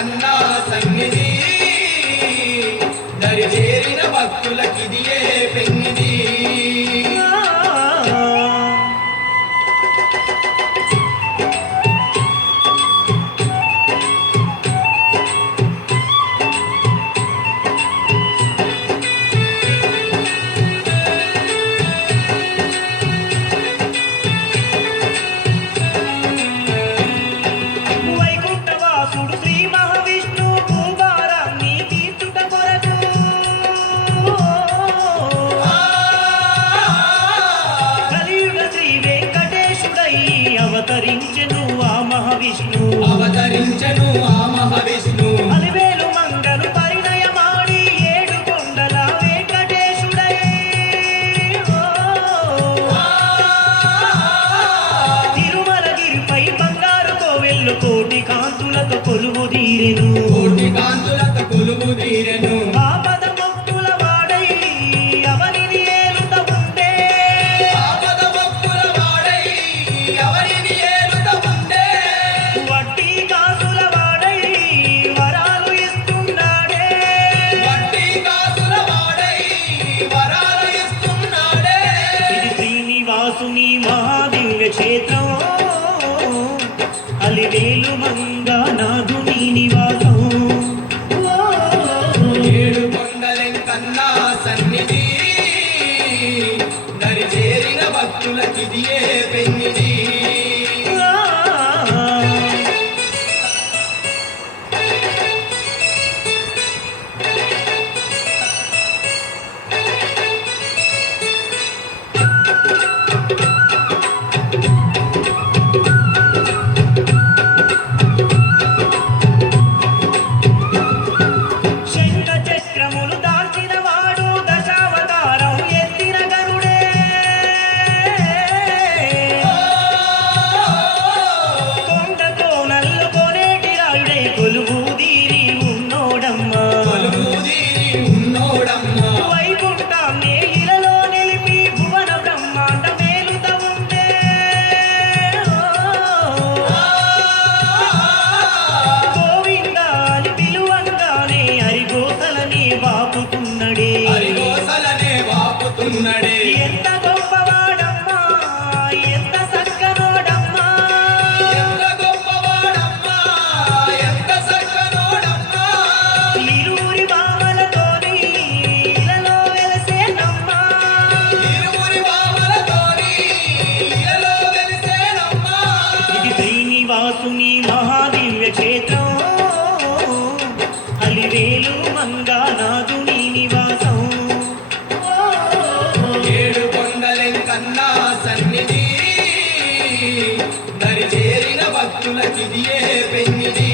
জান্নাত మహావిష్ణు అవతరించను ఆ మహావిష్ణు. అలివేలు మంగలు పరిణయమాడి ఏడు కొండల వెంకటేశుడే. తిరుమల గిరిపై బంగారు కోవెల్లు కోటి కాంతులతో కొలువు తీరెను. కోటి కాంతులతో కొలువు తీరెను. పదివేలు మంగా నాదు నీ నివాసం. ఏడు కొండలెం కన్నా సన్నిధి దరి చేరిన భక్తులకిదియే పెన్నిధి అన్నా సన్నిధి నరిచేరిన భక్తుల చిదియే పెన్నిధి.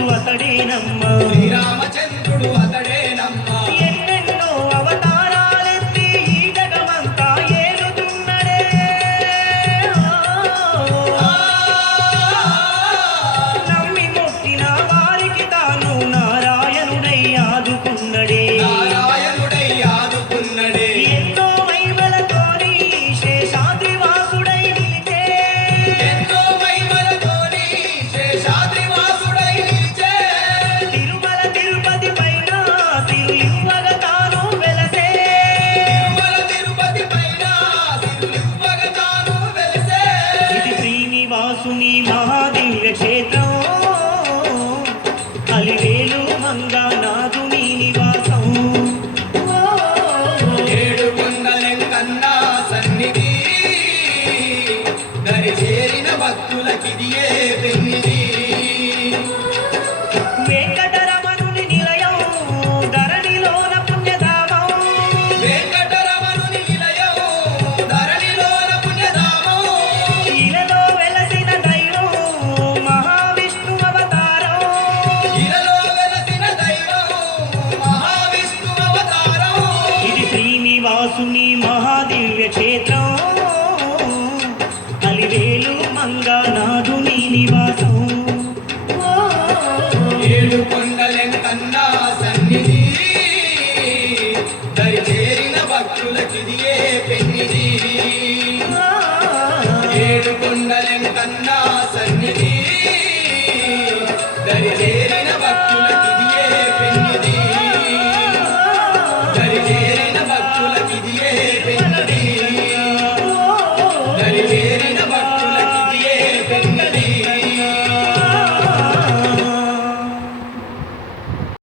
అతడేనమ్మా. శ్రీరామచంద్రుడు అతడే.